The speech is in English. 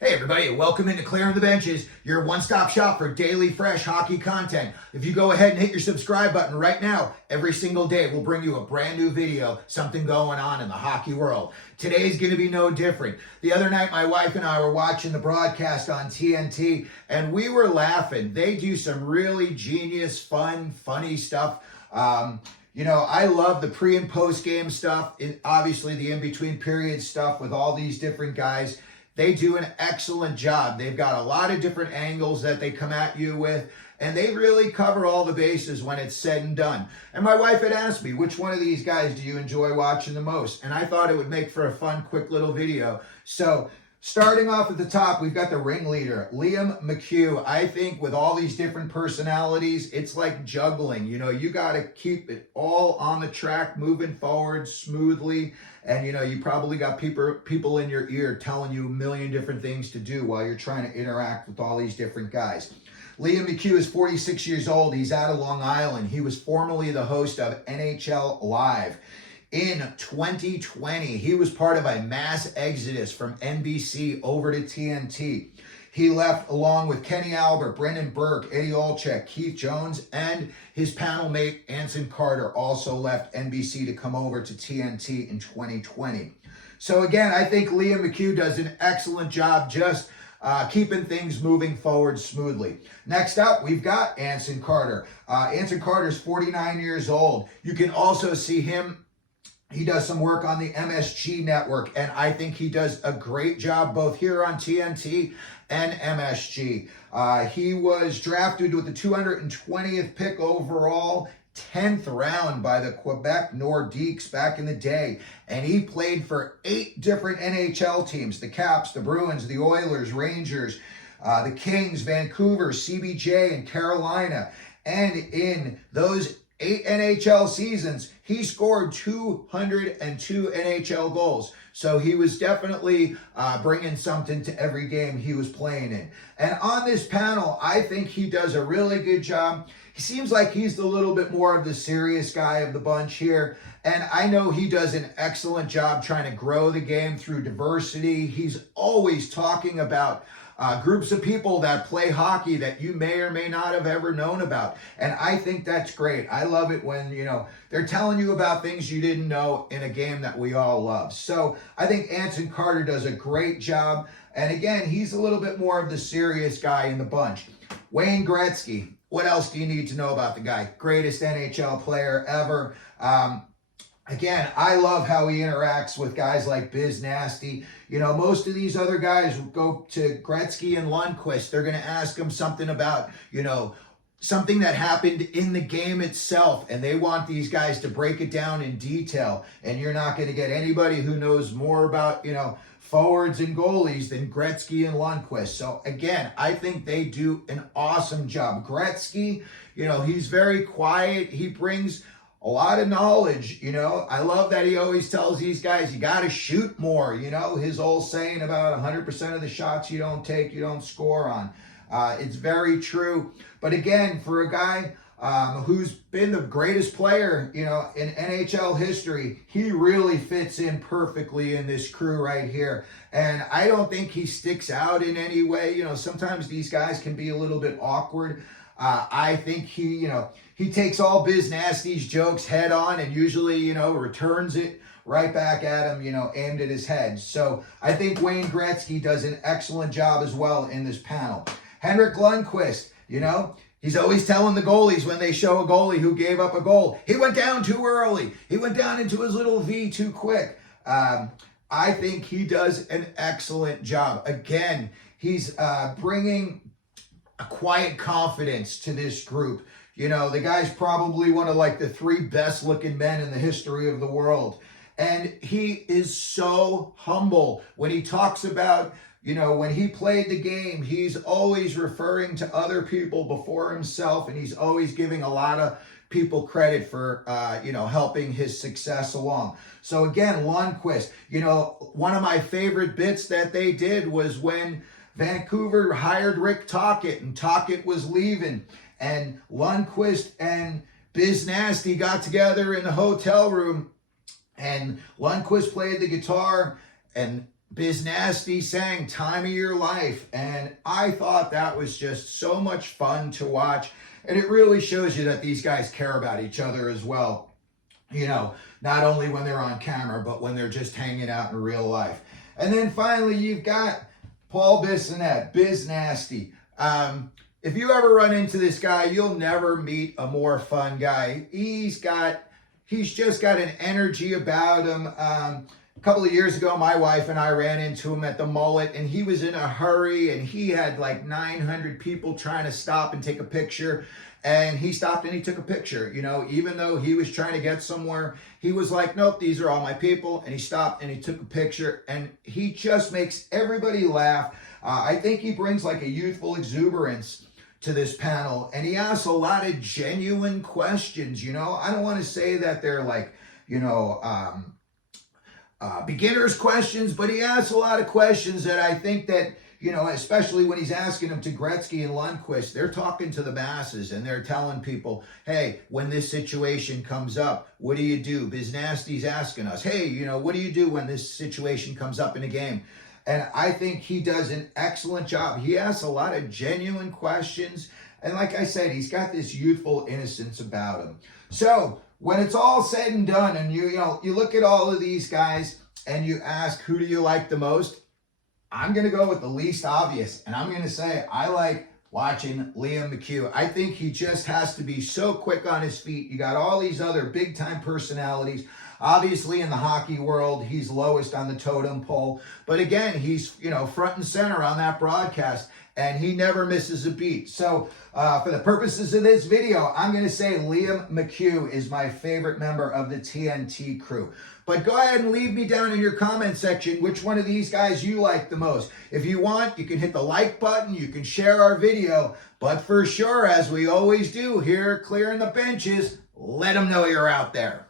Hey everybody, welcome into Clearing the Benches, your one-stop shop for daily fresh hockey content. If you go ahead and hit your subscribe button right now, every single day we'll bring you a brand new video, something going on in the hockey world. Today's going to be no different. The other night my wife and I were watching the broadcast on TNT and we were laughing. They do some really genius, fun, funny stuff. I love the pre and post game stuff, obviously the in-between period stuff with all these different guys. They do an excellent job. They've got a lot of different angles that they come at you with, and they really cover all the bases when it's said and done. And my wife had asked me, which one of these guys do you enjoy watching the most? And I thought it would make for a fun, quick little video. So starting off at the top, we've got the ringleader, Liam McHugh. I think with all these different personalities, it's like juggling. You got to keep it all on the track, moving forward smoothly. And, you probably got people in your ear telling you a million different things to do while you're trying to interact with all these different guys. Liam McHugh is 46 years old. He's out of Long Island. He was formerly the host of NHL Live. In 2020, he was part of a mass exodus from NBC over to TNT. He left along with Kenny Albert, Brendan Burke, Eddie Olczyk, Keith Jones, and his panel mate, Anson also left NBC to come over to TNT in 2020. So again, I think Liam McHugh does an excellent job just keeping things moving forward smoothly. Next up, we've got Anson Carter. Anson Carter's 49 years old. You can also see him. He does some work on the MSG network, and I think he does a great job both here on TNT and MSG. He was drafted with the 220th pick overall, 10th round by the Quebec Nordiques back in the day, and he played for 8 different NHL teams: the Caps, the Bruins, the Oilers, Rangers, the Kings, Vancouver, CBJ, and Carolina. And in those 8 NHL seasons, he scored 202 NHL goals. So he was definitely bringing something to every game he was playing in. And on this panel, I think he does a really good job. He seems like he's the little bit more of the serious guy of the bunch here. And I know he does an excellent job trying to grow the game through diversity. He's always talking about groups of people that play hockey that you may or may not have ever known about. And I think that's great. I love it when, they're telling you about things you didn't know in a game that we all love. So I think Anson Carter does a great job. And again, he's a little bit more of the serious guy in the bunch. Wayne Gretzky. What else do you need to know about the guy? Greatest NHL player ever. Again, I love how he interacts with guys like Biznasty. Most of these other guys will go to Gretzky and Lundqvist. They're going to ask him something about, something that happened in the game itself. And they want these guys to break it down in detail. And you're not going to get anybody who knows more about, forwards and goalies than Gretzky and Lundqvist. So again, I think they do an awesome job. Gretzky, he's very quiet. He brings a lot of knowledge. I love that he always tells these guys, you got to shoot more. His old saying about 100% of the shots you don't take, you don't score on. It's very true. But again, for a guy who's been the greatest player, in NHL history, he really fits in perfectly in this crew right here. And I don't think he sticks out in any way. Sometimes these guys can be a little bit awkward. I think he takes all Biznasty's jokes head on and usually, returns it right back at him, aimed at his head. So I think Wayne Gretzky does an excellent job as well in this panel. Henrik Lundqvist, he's always telling the goalies when they show a goalie who gave up a goal, he went down too early. He went down into his little V too quick. I think he does an excellent job. Again, he's bringing a quiet confidence to this group. The guy's probably one of the 3 best looking men in the history of the world. And he is so humble when he talks about, when he played the game, he's always referring to other people before himself. And he's always giving a lot of people credit for, helping his success along. So again, Lundqvist, one of my favorite bits that they did was when Vancouver hired Rick Tocchet and Tocchet was leaving. And Lundqvist and Biznasty got together in the hotel room and Lundqvist played the guitar and Biznasty sang Time of Your Life, and I thought that was just so much fun to watch, and it really shows you that these guys care about each other as well. You know, not only when they're on camera, but when they're just hanging out in real life. And then finally, you've got Paul Bissonette, Biznasty. If you ever run into this guy, you'll never meet a more fun guy. He's just got an energy about him. A couple of years ago, my wife and I ran into him at the Mullet, and he was in a hurry, and he had like 900 people trying to stop and take a picture. And he stopped and he took a picture. You know, even though he was trying to get somewhere, he was like, nope, these are all my people. And he stopped and he took a picture, and he just makes everybody laugh. I think he brings like a youthful exuberance to this panel, and he asks a lot of genuine questions. You know, I don't want to say that they're like, you know, beginner's questions, but he asks a lot of questions that I think that, you know, especially when he's asking them to Gretzky and Lundqvist, they're talking to the masses and they're telling people, hey, when this situation comes up, what do you do? Biznasty's asking us, hey, you know, what do you do when this situation comes up in a game? And I think he does an excellent job. He asks a lot of genuine questions. And like I said, he's got this youthful innocence about him. So when it's all said and done, and you look at all of these guys and you ask, who do you like the most? I'm going to go with the least obvious, and I'm going to say I like watching Liam McHugh. I think he just has to be so quick on his feet. You got all these other big-time personalities. Obviously, in the hockey world, he's lowest on the totem pole. But again, he's, you know, front and center on that broadcast, and he never misses a beat. So for the purposes of this video, I'm going to say Liam McHugh is my favorite member of the TNT crew. But go ahead and leave me down in your comment section which one of these guys you like the most. If you want, you can hit the like button, you can share our video, but for sure, as we always do here at Clearing the Benches, let them know you're out there.